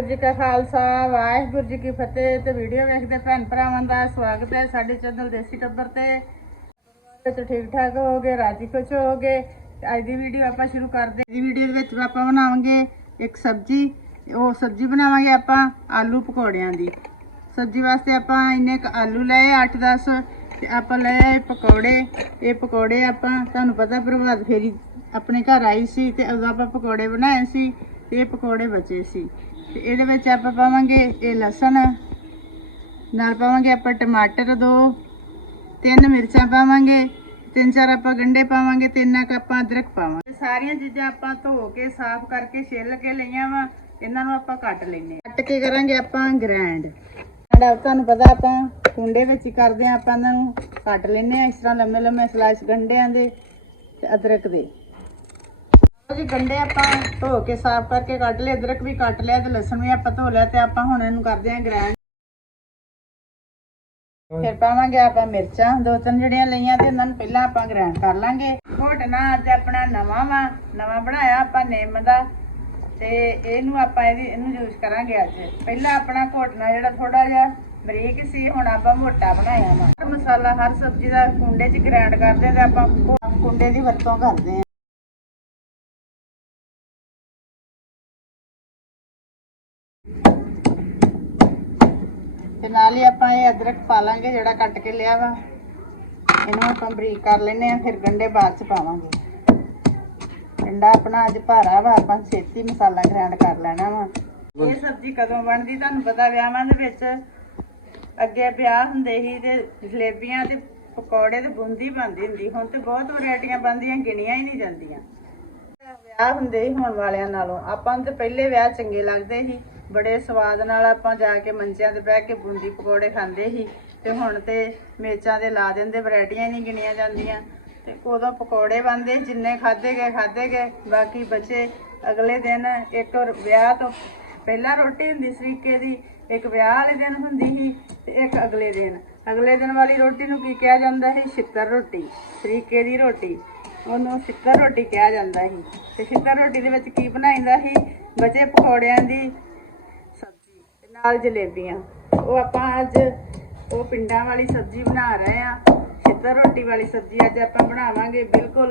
ਵਾਹਿਗੁਰੂ ਜੀ ਕਾ ਖਾਲਸਾ, ਵਾਹਿਗੁਰੂ ਜੀ ਕੀ ਫਤਿਹ ਤੇ ਵੀਡੀਓ ਵੇਖਦੇ ਭੈਣ ਭਰਾਵਾਂ ਦਾ ਸਵਾਗਤ ਹੈ ਸਾਡੇ ਚੈਨਲ ਦੇਸੀ ਟੱਬਰ ਤੇ। ਵਿੱਚ ਠੀਕ ਠਾਕ ਹੋਗੇ ਰਾਜੀ ਖੁਸ਼ ਹੋਗੇ ਤੇ ਅੱਜ ਦੀ ਵੀਡੀਓ ਆਪਾਂ ਸ਼ੁਰੂ ਕਰਦੇ ਹਾਂ। ਵੀਡੀਓ ਦੇ ਵਿੱਚ ਆਪਾਂ ਬਣਾਵਾਂਗੇ ਇੱਕ ਸਬਜ਼ੀ। ਉਹ ਸਬਜ਼ੀ ਬਣਾਵਾਂਗੇ ਆਪਾਂ ਆਲੂ ਪਕੌੜਿਆਂ ਦੀ। ਸਬਜ਼ੀ ਵਾਸਤੇ ਆਪਾਂ ਇੰਨੇ ਕੁ ਆਲੂ ਲਏ 8-10 ਤੇ ਆਪਾਂ ਲਏ ਪਕੌੜੇ। ਇਹ ਪਕੌੜੇ ਆਪਾਂ, ਤੁਹਾਨੂੰ ਪਤਾ ਪ੍ਰਭਾਤ ਫੇਰੀ ਆਪਣੇ ਘਰ ਆਈ ਸੀ ਤੇ ਉਦੋਂ ਆਪਾਂ ਪਕੌੜੇ ਬਣਾਏ ਸੀ ਤੇ ਇਹ ਪਕੌੜੇ ਬਚੇ ਸੀ। ਤੇ ਇਹਦੇ ਵਿੱਚ ਆਪਾਂ ਪਾਵਾਂਗੇ ਇਹ ਲਸਣ, ਨਾਲ ਪਾਵਾਂਗੇ ਆਪਾਂ ਟਮਾਟਰ ਦੋ, ਤਿੰਨ ਮਿਰਚਾਂ ਪਾਵਾਂਗੇ, ਤਿੰਨ ਚਾਰ ਆਪਾਂ ਗੰਡੇ ਪਾਵਾਂਗੇ, ਤਿੰਨ ਕੁ ਆਪਾਂ ਅਦਰਕ ਪਾਵਾਂਗੇ। ਸਾਰੀਆਂ ਚੀਜ਼ਾਂ ਆਪਾਂ ਧੋ ਕੇ, ਸਾਫ਼ ਕਰਕੇ ਛਿੱਲ ਕੇ ਲਈਆਂ ਵਾ, ਇਹਨਾਂ ਨੂੰ ਆਪਾਂ ਕੱਟ ਲੈਨੇ ਆ। ਕੱਟ ਕੇ ਕਰਾਂਗੇ ਆਪਾਂ ਗ੍ਰੈਂਡ। ਸਾਡਾ ਤੁਹਾਨੂੰ ਪਤਾ ਆਪਾਂ ਕੁੰਡੇ ਵਿੱਚ ਹੀ ਕਰਦੇ ਆ ਆਪਾਂ ਇਹਨਾਂ ਨੂੰ ਕੱਟ ਲੈਨੇ ਆ ਇਸ ਤਰ੍ਹਾਂ ਲੰਮੇ ਲੰਮੇ ਸਲਾਈਸ ਗੰਢਿਆਂ ਦੇ ਤੇ ਅਦਰਕ ਦੇ। ਜੀ, ਗੰਡੇ ਆਪਾਂ ਧੋ ਕੇ ਸਾਫ਼ ਕਰਕੇ ਕੱਟ ਲਏ, ਅਦਰਕ ਵੀ ਕੱਟ ਲਿਆ ਤੇ ਲਸਣ ਵੀ ਆਪਾਂ ਧੋ ਲਿਆ ਤੇ ਆਪਾਂ ਹੁਣ ਇਹਨੂੰ ਕਰਦੇ ਆਂ ਗ੍ਰੈਂਡ। ਫਿਰ ਪਾਵਾਂਗੇ ਆਪਾਂ ਮਿਰਚਾਂ, ਦੋ ਤਿੰਨ ਜਿਹੜੀਆਂ ਲਈਆਂ ਤੇ ਉਹਨਾਂ ਨੂੰ ਪਹਿਲਾਂ ਆਪਾਂ ਗ੍ਰੈਂਡ ਕਰ ਲਾਂਗੇ। ਘੋਟਣਾ ਅੱਜ ਆਪਣਾ ਨਵਾਂ ਵਾ, ਨਵਾਂ ਬਣਾਇਆ ਆਪਾਂ ਨਿੰਮ ਦਾ ਤੇ ਇਹਨੂੰ ਆਪਾਂ ਇਹਦੀ, ਇਹਨੂੰ ਯੂਜ਼ ਕਰਾਂਗੇ ਅੱਜ। ਪਹਿਲਾਂ ਆਪਣਾ ਘੋਟਣਾ ਜਿਹੜਾ ਥੋੜਾ ਜਿਹਾ ਬਰੀਕ ਸੀ, ਹੁਣ ਆਪਾਂ ਮੋਟਾ ਬਣਾਇਆ ਵਾ। ਹਰ ਮਸਾਲਾ ਹਰ ਸਬਜ਼ੀ ਦਾ ਕੁੰਡੇ 'ਚ ਗ੍ਰੈਂਡ ਕਰਦੇ ਤੇ ਆਪਾਂ ਕੁੰਡੇ ਦੀ ਵਰਤੋਂ ਕਰਦੇ ਹਾਂ ਤੇ ਨਾਲ ਹੀ ਆਪਾਂ ਇਹ ਅਦਰਕ ਪਾ ਲਾਂਗੇ, ਜਿਹੜਾ ਕੱਟ ਕੇ ਲਿਆ ਵਾ। ਇਹਨੂੰ ਆਪਾਂ ਬਰੀਕ ਕਰ ਲੈਨੇ ਆ ਫਿਰ ਗੰਡੇ ਬਾਅਦ ਚ ਪਾਵਾਂਗੇ। ਗੰਡਾ ਆਪਣਾ ਅੱਜ ਭਾਰਾ ਵਾ, ਆਪਾਂ ਛੇਤੀ ਮਸਾਲਾ ਗ੍ਰਾਈਂਡ ਕਰ ਲੈਣਾ ਵਾ। ਇਹ ਸਬਜ਼ੀ ਕਦੋਂ ਬਣਦੀ, ਤੁਹਾਨੂੰ ਪਤਾ ਵਿਆਹਾਂ ਦੇ ਵਿੱਚ ਅੱਗੇ ਵਿਆਹ ਹੁੰਦੇ ਸੀ ਤੇ ਜਲੇਬੀਆਂ ਤੇ ਪਕੌੜੇ ਤੇ ਬੂੰਦੀ ਬਣਦੀ ਹੁੰਦੀ, ਹੁਣ ਤੇ ਬਹੁਤ ਵੈਰਾਈਟੀਆਂ ਬਣਦੀਆਂ, ਗਿਣੀਆਂ ਹੀ ਨਹੀਂ ਜਾਂਦੀਆਂ। ਵਿਆਹ ਹੁੰਦੇ ਹੀ ਹੁਣ ਵਾਲਿਆਂ ਨਾਲੋਂ, ਆਪਾਂ ਨੂੰ ਤੇ ਪਹਿਲੇ ਵਿਆਹ ਚੰਗੇ ਲੱਗਦੇ ਸੀ। ਬੜੇ ਸਵਾਦ ਨਾਲ ਆਪਾਂ ਜਾ ਕੇ ਮੰਚਿਆਂ ਤੇ ਬਹਿ ਕੇ ਬੂੰਦੀ ਪਕੌੜੇ ਖਾਂਦੇ ਸੀ ਤੇ ਹੁਣ ਤੇ ਮੇਚਾਂ ਦੇ ਲਾ ਦਿੰਦੇ, ਵੈਰਾਈਟੀਆਂ ਹੀ ਨਹੀਂ ਗਿਣੀਆਂ ਜਾਂਦੀਆਂ ਤੇ ਉਦੋਂ ਪਕੌੜੇ ਬਣਦੇ, ਜਿੰਨੇ ਖਾਦੇ ਗਏ ਖਾਦੇ ਗਏ, ਬਾਕੀ ਬਚੇ ਅਗਲੇ ਦਿਨ ਇੱਕ ਵਿਆਹ ਤੋਂ ਪਹਿਲਾਂ ਰੋਟੀ ਹੁੰਦੀ ਸਰੀਕੇ ਦੀ, ਇੱਕ ਵਿਆਹ ਵਾਲੇ ਦਿਨ ਹੁੰਦੀ ਸੀ ਤੇ ਇੱਕ ਅਗਲੇ ਦਿਨ। ਅਗਲੇ ਦਿਨ ਵਾਲੀ ਰੋਟੀ ਨੂੰ ਕੀ ਕਿਹਾ ਜਾਂਦਾ ਸੀ? ਛਿੱਤਰ ਰੋਟੀ ਸਰੀਕੇ ਦੀ ਰੋਟੀ। ਉਹਨੂੰ ਛਿੱਤਰ ਰੋਟੀ ਕਿਹਾ ਜਾਂਦਾ ਸੀ। ਤੇ ਛਿੱਤਰ ਰੋਟੀ ਦੇ ਵਿੱਚ ਕੀ ਬਣਾਈਦਾ ਸੀ? ਬਚੇ ਪਕੌੜਿਆਂ ਦੀ ਨਾਲ ਜਲੇਬੀਆਂ। ਉਹ ਆਪਾਂ ਅੱਜ ਉਹ ਪਿੰਡਾਂ ਵਾਲੀ ਸਬਜ਼ੀ ਬਣਾ ਰਹੇ ਆ ਸਿੱਧਾ ਰੋਟੀ ਵਾਲੀ ਸਬਜ਼ੀ ਅੱਜ ਆਪਾਂ ਬਣਾਵਾਂਗੇ, ਬਿਲਕੁਲ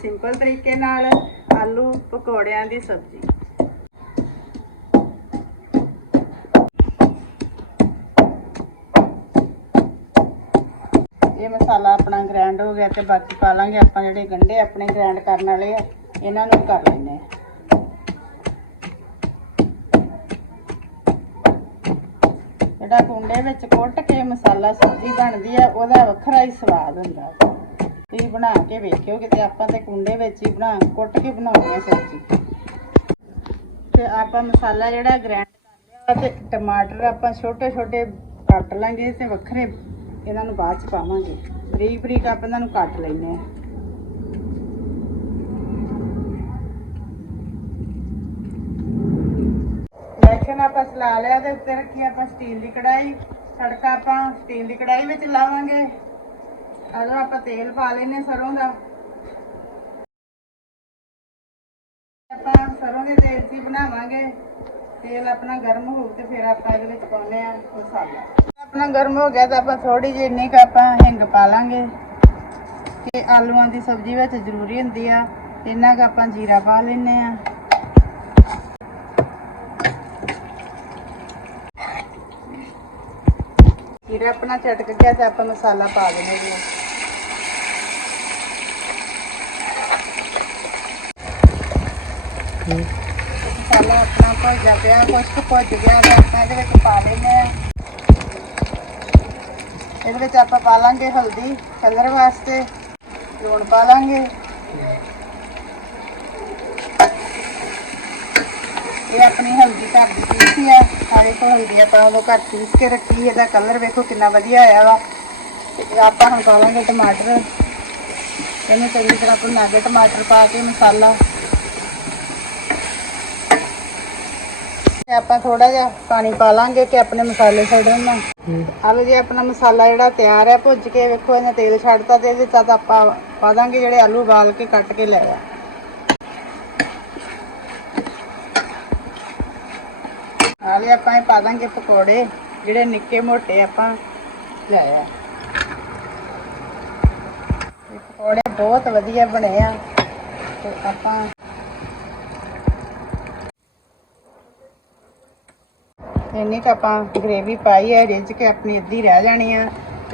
ਸਿੰਪਲ ਤਰੀਕੇ ਨਾਲ ਆਲੂ ਪਕੌੜਿਆਂ ਦੀ ਸਬਜ਼ੀ। ਇਹ ਮਸਾਲਾ ਆਪਣਾ ਗ੍ਰਾਈਂਡ ਹੋ ਗਿਆ ਤੇ ਬਾਕੀ ਪਾ ਲਾਂਗੇ, ਆਪਾਂ ਜਿਹੜੇ ਗੰਢੇ ਆਪਣੇ ਗ੍ਰਾਈਂਡ ਕਰਨ ਵਾਲੇ ਆ, ਇਹਨਾਂ ਨੂੰ ਕਰ ਲੈਣੇ ਆ ਜਿਹੜਾ ਕੁੰਡੇ ਵਿੱਚ ਕੁੱਟ ਕੇ ਮਸਾਲਾ ਸਬਜ਼ੀ ਬਣਦੀ ਆ ਉਹਦਾ ਵੱਖਰਾ ਹੀ ਸਵਾਦ ਹੁੰਦਾ ਤੁਸੀਂ ਬਣਾ ਕੇ ਵੇਖਿਓ, ਕਿਤੇ ਆਪਾਂ ਤੇ ਕੁੰਡੇ ਵਿੱਚ ਹੀ ਬਣਾ, ਕੁੱਟ ਕੇ ਬਣਾਉਂਦੇ ਆ ਸਬਜ਼ੀ। ਤੇ ਆਪਾਂ ਮਸਾਲਾ ਜਿਹੜਾ ਗ੍ਰੈਂਡ ਕਰ ਲਿਆ ਤੇ ਟਮਾਟਰ ਆਪਾਂ ਛੋਟੇ ਛੋਟੇ ਕੱਟ ਲਾਂਗੇ ਤੇ ਵੱਖਰੇ ਇਹਨਾਂ ਨੂੰ ਬਾਅਦ ਚ ਪਾਵਾਂਗੇ। ਬਰੀਕ ਬਰੀਕ ਆਪਾਂ ਇਹਨਾਂ ਨੂੰ ਕੱਟ ਲੈਨੇ ਆ ਲਸਣ ਆਪਾਂ ਸਲਾ ਲਿਆ ਤੇ ਉੱਤੇ ਰੱਖੀ ਆਪਾਂ ਸਟੀਲ ਦੀ ਕੜਾਈ ਤੜਕਾ ਆਪਾਂ ਸਟੀਲ ਦੀ ਕੜਾਈ ਵਿੱਚ ਲਾਵਾਂਗੇ। ਆਲੋ ਆਪਾਂ ਤੇਲ ਪਾ ਲੈਨੇ ਸਰੋਂ ਦਾ। ਆਪਾਂ ਸਰੋਂ ਦੇ ਤੇਲ 'ਚ ਹੀ ਬਣਾਵਾਂਗੇ। ਤੇਲ ਆਪਣਾ ਗਰਮ ਹੋ ਤੇ ਫਿਰ ਆਪਾਂ ਇਹਦੇ ਵਿੱਚ ਪਾਉਨੇ ਆ ਮਸਾਲਾ। ਆਪਣਾ ਗਰਮ ਹੋ ਗਿਆ ਤਾਂ ਆਪਾਂ ਥੋੜੀ ਜਿਹੀ ਇੰਨੀ ਕੁ ਆਪਾਂ ਹਿੰਗ ਪਾ ਲਾਂਗੇ ਕਿ ਆਲੂਆਂ ਦੀ ਸਬਜ਼ੀ ਵਿੱਚ ਜ਼ਰੂਰੀ ਹੁੰਦੀ ਆ। ਇੰਨਾ ਕੁ ਆਪਾਂ ਜੀਰਾ ਪਾ ਲੈਨੇ ਆ ਜੀਰਾ ਆਪਣਾ ਚਟਕ ਗਿਆ ਤੇ ਆਪਾਂ ਮਸਾਲਾ ਪਾ ਦੇਣਾ ਜੀ ਮਸਾਲਾ ਆਪਣਾ ਭੁੱਜਾ ਪਿਆ, ਕੁਛ ਕੁ ਭੁੱਜ ਗਿਆ ਤੇ ਆਪਾਂ ਇਹਦੇ ਵਿੱਚ ਪਾ ਲੈਂਦੇ ਆ ਇਹਦੇ ਵਿੱਚ ਆਪਾਂ ਪਾ ਲਾਂਗੇ ਹਲਦੀ, ਕਲਰ ਵਾਸਤੇ, ਲੂਣ ਪਾ ਲਾਂਗੇ। ਇਹ ਆਪਣੀ ਹਲਦੀ ਘਰ ਦੀ ਪੀਸੀ ਆ। ਸਾਰੇ ਕੋਲ ਹਲਦੀ ਆਪਾਂ ਉਹ ਘਰ ਪੀਸ ਕੇ ਰੱਖੀ, ਇਹਦਾ ਕਲਰ ਵੇਖੋ ਕਿੰਨਾ ਵਧੀਆ ਆਇਆ ਵਾ। ਤੇ ਆਪਾਂ ਹੁਣ ਪਾ ਲਾਂਗੇ ਟਮਾਟਰ। ਇਹਨੂੰ ਚੰਗੀ ਤਰ੍ਹਾਂ ਭੁੰਨਾ ਕੇ ਟਮਾਟਰ ਪਾ ਕੇ ਮਸਾਲਾ। ਆਪਾਂ ਥੋੜਾ ਜਿਹਾ ਪਾਣੀ ਪਾ ਲਾਂਗੇ ਕਿ ਆਪਣੇ ਮਸਾਲੇ ਛੱਡਣ ਨਾ। ਆਲੂ ਜੇ, ਆਪਣਾ ਮਸਾਲਾ ਜਿਹੜਾ ਤਿਆਰ ਹੈ ਭੁੱਜ ਕੇ ਵੇਖੋ, ਇਹਨੇ ਤੇਲ ਛੱਡਤਾ ਤੇ ਇਹਦੇ ਵਿੱਚ ਆਪਾਂ ਪਾ ਦਾਂਗੇ ਜਿਹੜੇ ਆਲੂ ਉਬਾਲ ਕੇ ਕੱਟ ਕੇ ਲੈ ਆ। ਨਾਲੇ ਆਪਾਂ ਇਹ ਪਾ ਦਾਂਗੇ ਪਕੌੜੇ, ਜਿਹੜੇ ਨਿੱਕੇ ਮੋਟੇ ਆਪਾਂ ਲੈ ਆ। ਇਹ ਪਕੌੜੇ ਬਹੁਤ ਵਧੀਆ ਬਣੇ ਆ, ਤੇ ਆਪਾਂ ਇੰਨੀ ਕੁ ਆਪਾਂ ਗ੍ਰੇਵੀ ਪਾਈ ਹੈ ਰਿੱਝ ਕੇ ਆਪਣੀ ਅੱਧੀ ਰਹਿ ਜਾਣੀ ਆ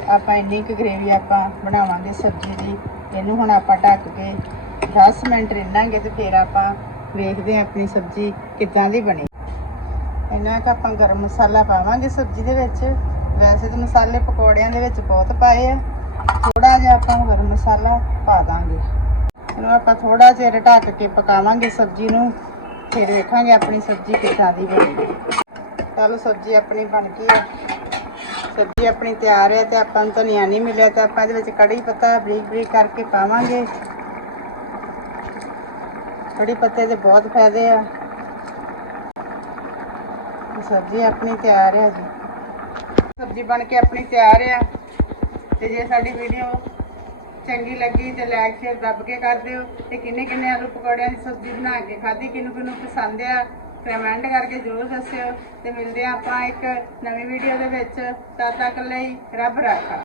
ਆਪਾਂ ਇੰਨੀ ਕੁ ਗ੍ਰੇਵੀ ਆਪਾਂ ਬਣਾਵਾਂਗੇ ਸਬਜ਼ੀ ਦੀ। ਇਹਨੂੰ ਹੁਣ ਆਪਾਂ ਢੱਕ ਕੇ 10 ਮਿੰਟ ਰਿੰਨਾਂਗੇ ਤੇ ਫਿਰ ਆਪਾਂ ਵੇਖਦੇ ਹਾਂ ਆਪਣੀ ਸਬਜ਼ੀ ਕਿੱਦਾਂ ਦੀ ਬਣੀ। ਇੰਨਾ ਕੁ ਆਪਾਂ ਗਰਮ ਮਸਾਲਾ ਪਾਵਾਂਗੇ ਸਬਜ਼ੀ ਦੇ ਵਿੱਚ। ਵੈਸੇ ਤਾਂ ਮਸਾਲੇ ਪਕੌੜਿਆਂ ਦੇ ਵਿੱਚ ਬਹੁਤ ਪਾਏ ਆ। ਥੋੜਾ ਜਿਹਾ ਆਪਾਂ ਗਰਮ ਮਸਾਲਾ ਪਾ ਦਾਂਗੇ। ਇਹਨੂੰ ਆਪਾਂ ਥੋੜਾ ਜਿਹਾ ਢੱਕ ਕੇ ਪਕਾਵਾਂਗੇ ਸਬਜ਼ੀ ਨੂੰ। ਫਿਰ ਵੇਖਾਂਗੇ ਆਪਣੀ ਸਬਜ਼ੀ ਕਿੱਦਾਂ ਦੀ ਬਣੀ। ਚਲੋ ਸਬਜ਼ੀ ਆਪਣੀ ਬਣ ਗਈ ਆ। ਸਬਜ਼ੀ ਆਪਣੀ ਤਿਆਰ ਹੈ ਤੇ ਆਪਾਂ ਨੂੰ ਧਨੀਆ ਨਹੀਂ ਮਿਲਿਆ ਤਾਂ ਆਪਾਂ ਇਹਦੇ ਵਿੱਚ ਕੜੀ ਪੱਤਾ ਬਰੀਕ ਬਰੀਕ ਕਰਕੇ ਪਾਵਾਂਗੇ। ਕੜੀ ਪੱਤੇ ਦੇ ਬਹੁਤ ਫਾਇਦੇ ਆ। ਸਬਜ਼ੀ ਆਪਣੀ ਤਿਆਰ ਹੈ ਜੀ। ਸਬਜ਼ੀ ਬਣ ਕੇ ਆਪਣੀ ਤਿਆਰ ਆ। ਤੇ ਜੇ ਸਾਡੀ ਵੀਡੀਓ ਚੰਗੀ ਲੱਗੀ ਤੇ ਲਾਈਕ ਸ਼ੇਅਰ ਦੱਬ ਕੇ ਕਰ ਦਿਓ। ਤੇ ਕਿੰਨੇ ਕਿੰਨੇ ਆਲੂ ਪਕੌੜਿਆਂ ਦੀ ਸਬਜ਼ੀ ਬਣਾ ਕੇ ਖਾਧੀ, ਕਿਹਨੂੰ ਕਿਹਨੂੰ ਪਸੰਦ ਆ ਕਮੈਂਟ ਕਰਕੇ ਜ਼ਰੂਰ ਦੱਸਿਓ। ਤੇ ਮਿਲਦੇ ਆ ਆਪਾਂ ਇੱਕ ਨਵੀਂ ਵੀਡੀਓ ਦੇ ਵਿੱਚ। ਤਦ ਤੱਕ ਲਈ ਰੱਬ ਰਾਖਾ।